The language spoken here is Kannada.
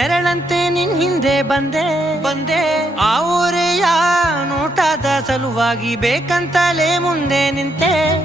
ನೆರಳಂತೆ ನಿನ್ ಹಿಂದೆ ಬಂದೆ ಆ ಊರೆಯ ನೋಟದ ಸಲುವಾಗಿ ಬೇಕಂತಲೇ ಮುಂದೆ ನಿಂತೆ.